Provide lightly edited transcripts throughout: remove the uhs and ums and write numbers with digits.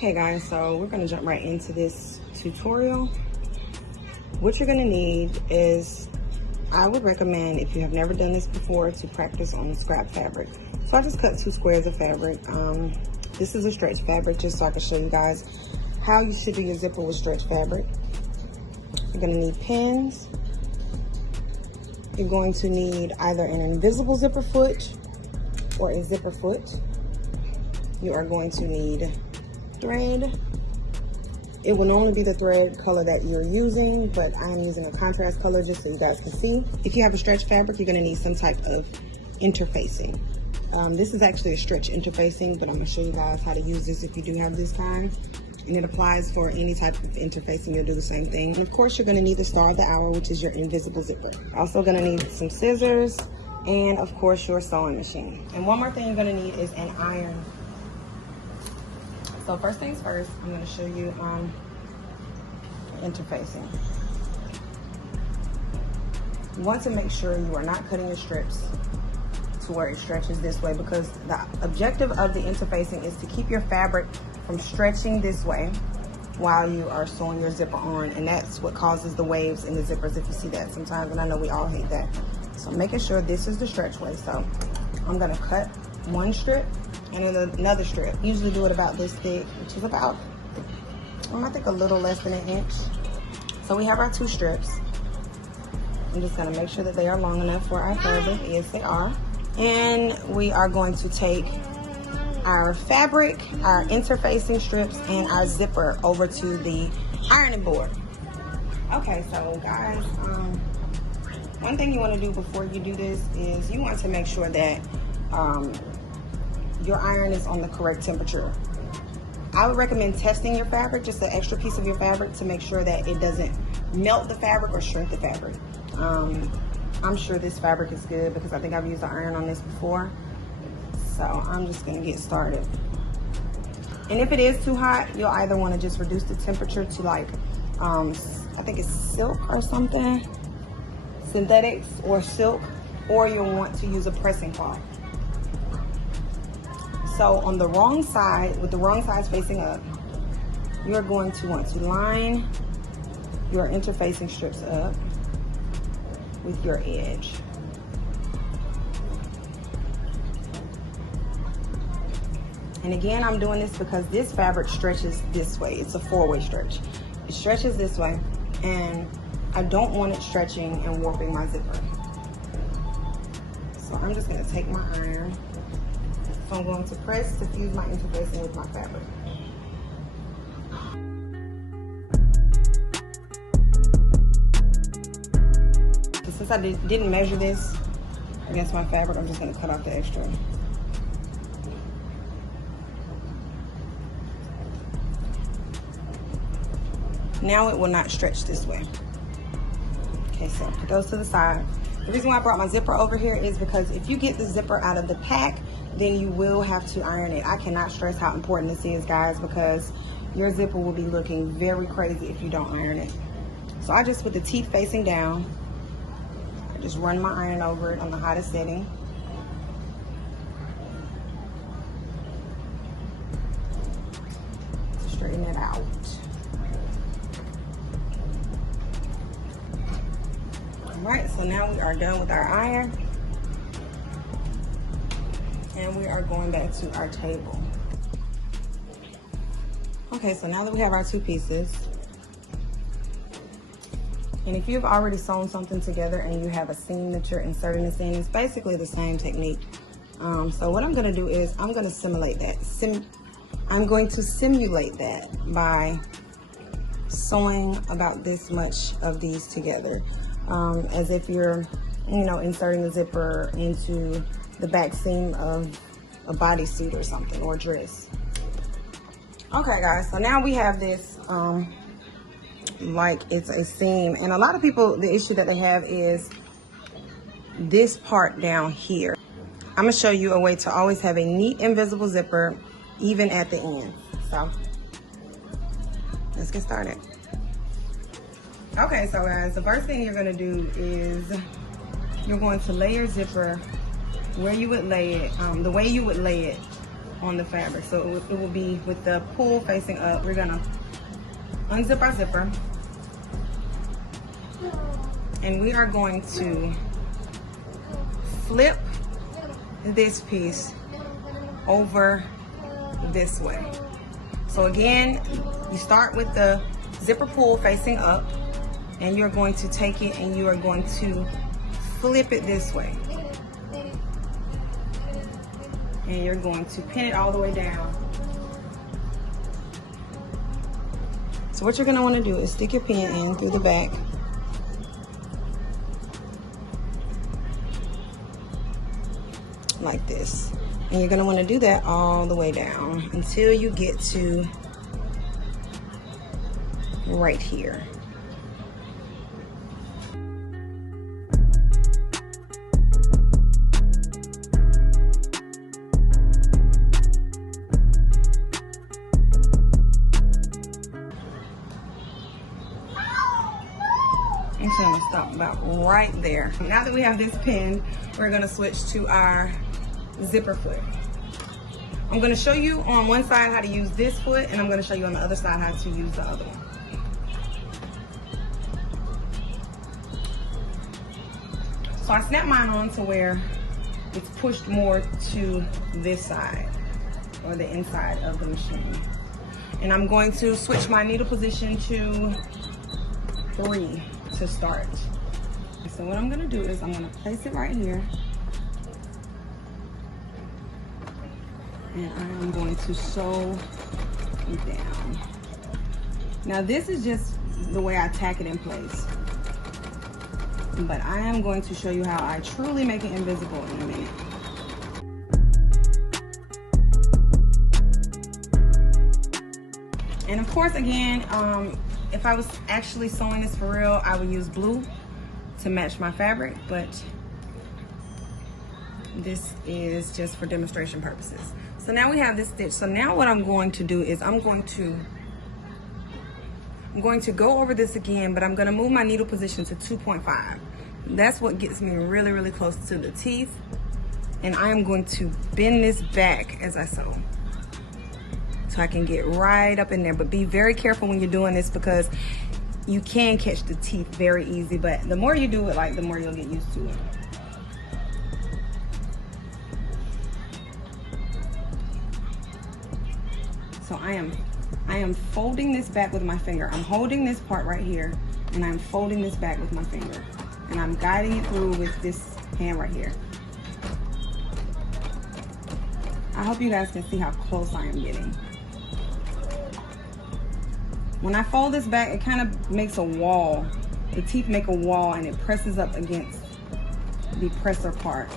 Okay guys, so we're gonna jump right into this tutorial. What you're gonna need is, I would recommend, if you have never done this before, to practice on scrap fabric. So I just cut 2 squares of fabric. This is a stretch fabric, just so I can show you guys how you should do your zipper with stretch fabric. You're gonna need pins. You're going to need either an invisible zipper foot or a zipper foot. You are going to need thread. It will normally be the thread color that you're using, but I am using a contrast color just so you guys can see. If you have a stretch fabric, you're gonna need some type of interfacing. This is actually a stretch interfacing, but I'm gonna show you guys how to use this if you do have this kind. And it applies for any type of interfacing, you'll do the same thing. And of course, you're gonna need the star of the hour, which is your invisible zipper. Also gonna need some scissors, and of course, your sewing machine. And one more thing you're gonna need is an iron. So first things first, I'm going to show you interfacing. You want to make sure you are not cutting your strips to where it stretches this way, because the objective of the interfacing is to keep your fabric from stretching this way while you are sewing your zipper on, and that's what causes the waves in the zippers if you see that sometimes, and I know we all hate that. So making sure this is the stretch way. So I'm going to cut one strip and then another strip. Usually do it about this thick, which is about, I think, a little less than 1 inch. So we have our 2 strips. I'm just gonna make sure that they are long enough for our fabric. Yes, they are. And we are going to take our fabric, our interfacing strips, and our zipper over to the ironing board. Okay, so guys, one thing you wanna do before you do this is you want to make sure that your iron is on the correct temperature. I would recommend testing your fabric, just an extra piece of your fabric, to make sure that it doesn't melt the fabric or shrink the fabric. I'm sure this fabric is good because I think I've used the iron on this before. So I'm just gonna get started. And if it is too hot, you'll either wanna just reduce the temperature to like, I think it's silk or something, synthetics or silk, or you'll want to use a pressing cloth. So on the wrong side, with the wrong sides facing up, you're going to want to line your interfacing strips up with your edge. And again, I'm doing this because this fabric stretches this way. It's a 4-way stretch. It stretches this way, and I don't want it stretching and warping my zipper. So I'm just gonna take my iron. So I'm going to press to fuse my interfacing with my fabric. So since I didn't measure this against my fabric, I'm just going to cut off the extra. Now it will not stretch this way. Okay, so put those to the side. The reason why I brought my zipper over here is because if you get the zipper out of the pack, then you will have to iron it. I cannot stress how important this is, guys, because your zipper will be looking very crazy if you don't iron it. So I just put the teeth facing down. I just run my iron over it on the hottest setting. Straighten it out. All right, so now we are done with our iron. And we are going back to our table. Okay, so now that we have our 2 pieces, and if you've already sewn something together and you have a seam that you're inserting this in, it's basically the same technique. So what I'm gonna do is I'm going to simulate that by sewing about this much of these together, as if you're, inserting a zipper into the back seam of a bodysuit or something, or dress. Okay guys, so now we have this like it's a seam, and a lot of people, the issue that they have is this part down here. I'm gonna show you a way to always have a neat invisible zipper even at the end. So let's get started. Okay, so guys, the first thing you're gonna do is you're going to lay your zipper where you would lay it, the way you would lay it on the fabric. So it will be with the pull facing up. We're gonna unzip our zipper, and we are going to flip this piece over this way. So again, you start with the zipper pull facing up, and you're going to take it and you are going to flip it this way. And you're going to pin it all the way down. So what you're gonna wanna do is stick your pin in through the back. Like this. And you're gonna wanna do that all the way down until you get to right here. I'm just gonna stop about right there. Now that we have this pinned, we're gonna switch to our zipper foot. I'm gonna show you on one side how to use this foot, and I'm gonna show you on the other side how to use the other one. So I snap mine on to where it's pushed more to this side, or the inside of the machine. And I'm going to switch my needle position to 3 to start. So what I'm gonna do is I'm gonna place it right here, and I am going to sew it down. Now this is just the way I tack it in place, but I am going to show you how I truly make it invisible in a minute. And of course, again, if I was actually sewing this for real, I would use blue to match my fabric, but this is just for demonstration purposes. So now we have this stitch. So now what I'm going to do is I'm going to go over this again, but I'm gonna move my needle position to 2.5. That's what gets me really, really close to the teeth. And I am going to bend this back as I sew, so I can get right up in there. But be very careful when you're doing this, because you can catch the teeth very easy, but the more you do it, like, the more you'll get used to it. So I am folding this back with my finger. I'm holding this part right here, and I'm folding this back with my finger, and I'm guiding it through with this hand right here. I hope you guys can see how close I am getting. When I fold this back, it kind of makes a wall. The teeth make a wall, and it presses up against the presser part.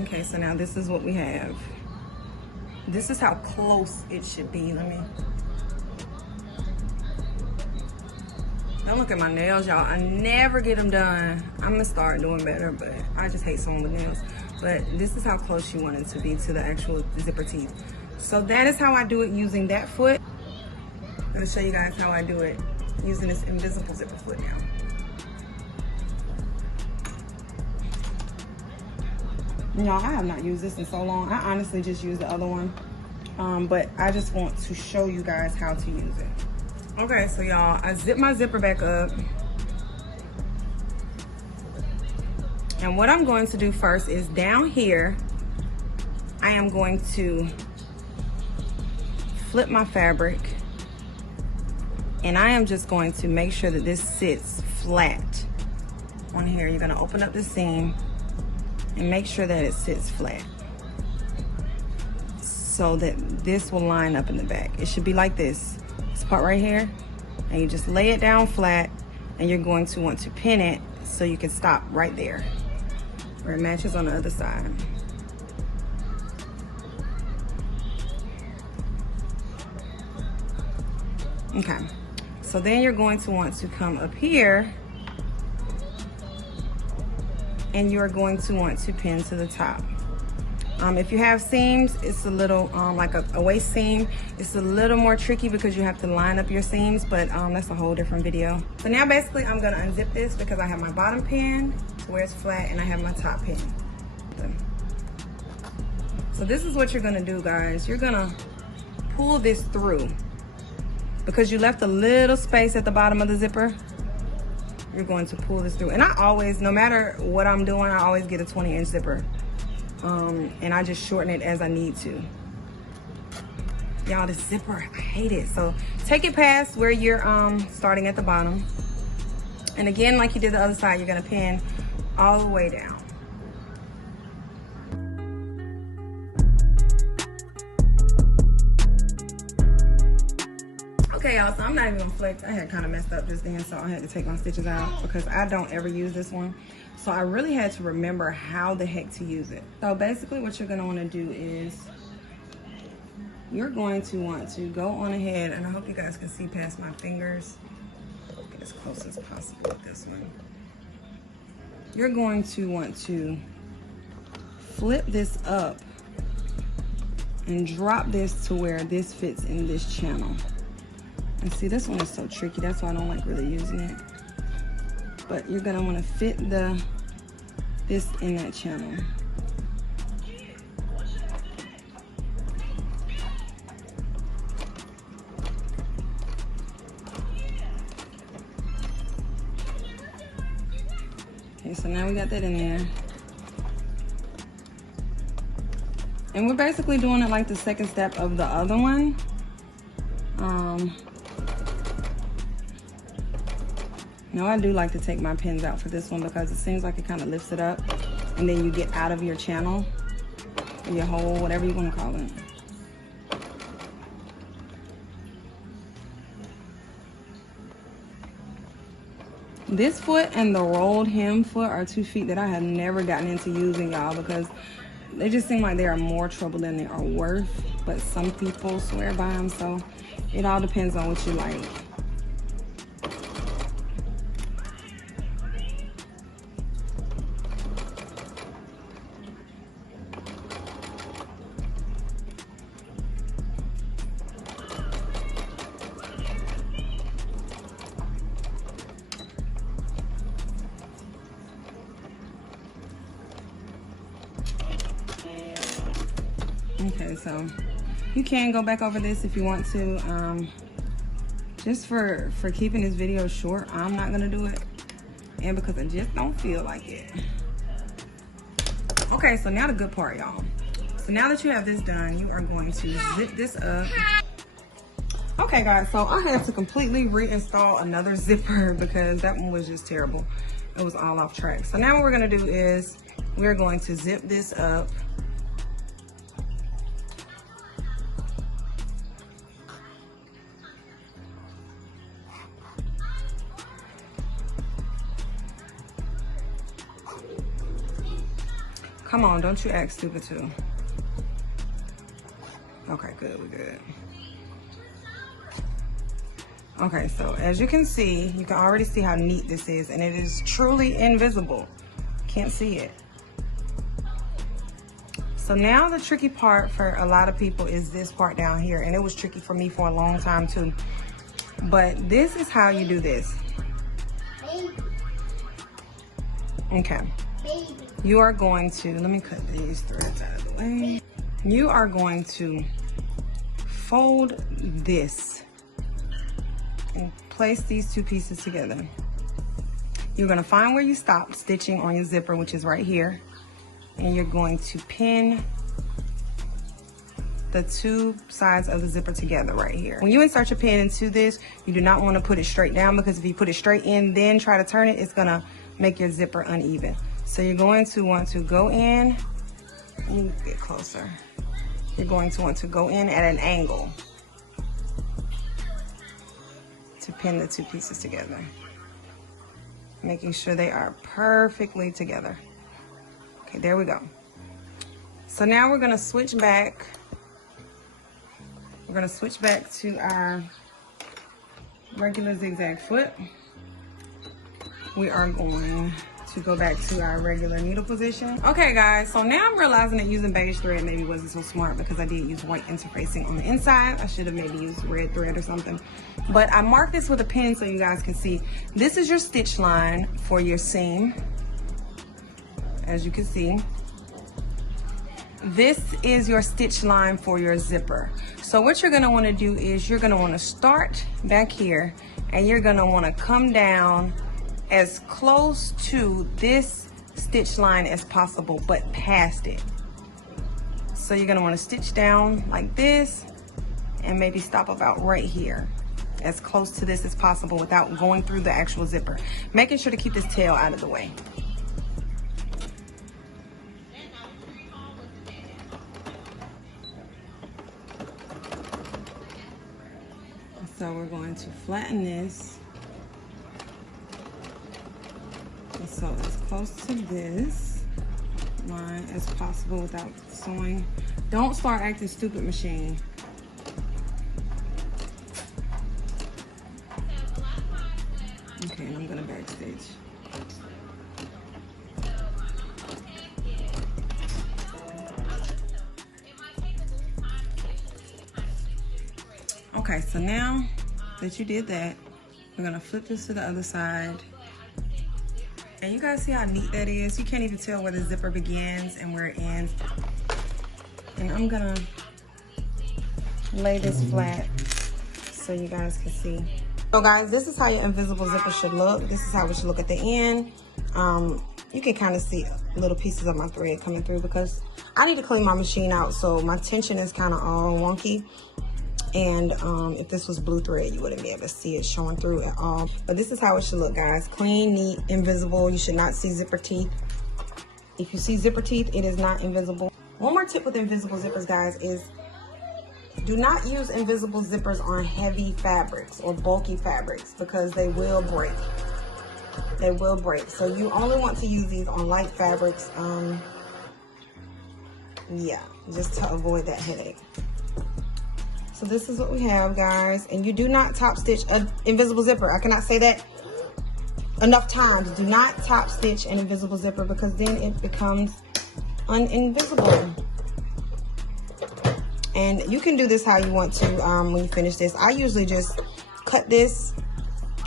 Okay, so now this is what we have. This is how close it should be. Don't look at my nails, y'all. I never get them done. I'm gonna start doing better, but I just hate sewing with nails. But this is how close you want it to be to the actual zipper teeth. So that is how I do it using that foot. I'm gonna show you guys how I do it using this invisible zipper foot now. Y'all, I have not used this in so long. I honestly just use the other one. But I just want to show you guys how to use it. Okay, so y'all, I zip my zipper back up. And what I'm going to do first is down here, I am going to flip my fabric, and I am just going to make sure that this sits flat on here. You're gonna open up the seam and make sure that it sits flat, so that this will line up in the back. It should be like this part right here, and you just lay it down flat, and you're going to want to pin it so you can stop right there where it matches on the other side. Okay, so then you're going to want to come up here, and you're going to want to pin to the top. If you have seams, it's a little like a waist seam. It's a little more tricky because you have to line up your seams, but that's a whole different video. So now basically I'm gonna unzip this because I have my bottom pin to where it's flat and I have my top pin. So this is what you're gonna do, guys. You're gonna pull this through because you left a little space at the bottom of the zipper. You're going to pull this through. And I always, no matter what I'm doing, I always get a 20-inch zipper. And I just shorten it as I need to. Y'all, this zipper, I hate it. So take it past where you're starting at the bottom. And again, like you did the other side, you're gonna pin all the way down. Okay, y'all, so I'm not even gonna flex. I had kind of messed up just then, so I had to take my stitches out because I don't ever use this one. So I really had to remember how the heck to use it. So basically what you're gonna wanna do is you're going to want to go on ahead, and I hope you guys can see past my fingers. Get as close as possible with this one. You're going to want to flip this up and drop this to where this fits in this channel. And see, this one is so tricky. That's why I don't like really using it. But you're gonna wanna fit this in that channel. Okay, so now we got that in there. And we're basically doing it like the second step of the other one. Now I do like to take my pins out for this one because it seems like it kind of lifts it up and then you get out of your channel, or your hole, whatever you want to call it. This foot and the rolled hem foot are 2 feet that I have never gotten into using, y'all, because they just seem like they are more trouble than they are worth, but some people swear by them, so it all depends on what you like. Okay, so you can go back over this if you want to. Just for keeping this video short, I'm not gonna do it, and because I just don't feel like it. Okay, so now the good part, y'all. So now that you have this done, you are going to zip this up. Okay, guys, so I had to completely reinstall another zipper because that one was just terrible. It was all off track. So now what we're gonna do is we're going to zip this up. Come on, don't you act stupid too. Okay, good, we're good. Okay, so as you can see, you can already see how neat this is, and it is truly invisible. Can't see it. So now the tricky part for a lot of people is this part down here, and it was tricky for me for a long time too. But this is how you do this. Okay. You are going to, let me cut these threads out of the way. You are going to fold this and place these 2 pieces together. You're gonna find where you stopped stitching on your zipper, which is right here, and you're going to pin the 2 sides of the zipper together right here. When you insert your pin into this, you do not want to put it straight down, because if you put it straight in then try to turn it, it's gonna make your zipper uneven. So you're going to want to go in, let me get closer. You're going to want to go in at an angle to pin the 2 pieces together, making sure they are perfectly together. Okay, there we go. So now we're gonna switch back. We're gonna switch back to our regular zigzag foot. We are going to go back to our regular needle position. Okay guys, so now I'm realizing that using beige thread maybe wasn't so smart because I did use white interfacing on the inside. I should have maybe used red thread or something. But I marked this with a pen so you guys can see. This is your stitch line for your seam, as you can see. This is your stitch line for your zipper. So what you're gonna wanna do is you're gonna wanna start back here and you're gonna wanna come down as close to this stitch line as possible, but past it. So you're gonna wanna stitch down like this and maybe stop about right here, as close to this as possible without going through the actual zipper. Making sure to keep this tail out of the way. So we're going to flatten this. So as close to this line as possible without sewing. Don't start acting stupid, machine. Okay, and I'm gonna backstitch. Okay, so now that you did that, we're gonna flip this to the other side. And you guys see how neat that is? You can't even tell where the zipper begins and where it ends. And I'm gonna lay this flat so you guys can see. So guys, this is how your invisible zipper should look. This is how it should look at the end. You can kind of see little pieces of my thread coming through because I need to clean my machine out, so my tension is kind of all wonky. And if this was blue thread, you wouldn't be able to see it showing through at all. But this is how it should look, guys. Clean, neat, invisible. You should not see zipper teeth. If you see zipper teeth, it is not invisible. One more tip with invisible zippers, guys, is do not use invisible zippers on heavy fabrics or bulky fabrics because they will break. They will break. So you only want to use these on light fabrics. Yeah, just to avoid that headache. So this is what we have, guys. And you do not top stitch an invisible zipper. I cannot say that enough times. Do not top stitch an invisible zipper because then it becomes uninvisible. And you can do this how you want to when you finish this. I usually just cut this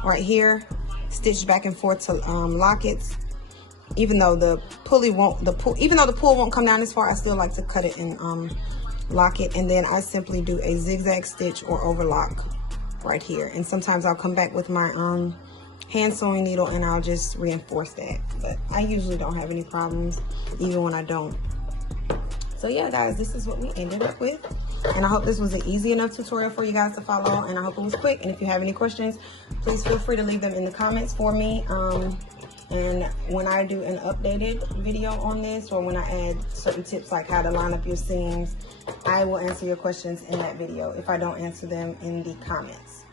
right here, stitch back and forth to lock it. Even though the pulley won't, even though the pull won't come down this far, I still like to cut it and lock it. And then I simply do a zigzag stitch or overlock right here. And sometimes I'll come back with my hand sewing needle and I'll just reinforce that. But I usually don't have any problems even when I don't. So yeah, guys, this is what we ended up with. And I hope this was an easy enough tutorial for you guys to follow. And I hope it was quick. And if you have any questions, please feel free to leave them in the comments for me. And when I do an updated video on this, or when I add certain tips like how to line up your seams, I will answer your questions in that video if I don't answer them in the comments.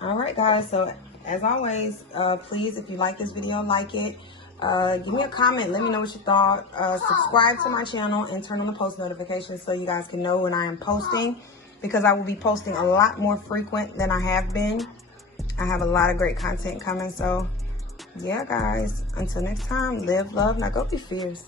All right, guys. So as always, please, if you like this video, like it. Give me a comment. Let me know what you thought. Subscribe to my channel and turn on the post notifications so you guys can know when I am posting, because I will be posting a lot more frequent than I have been. I have a lot of great content coming. So yeah, guys, until next time, live, love, now go be fierce.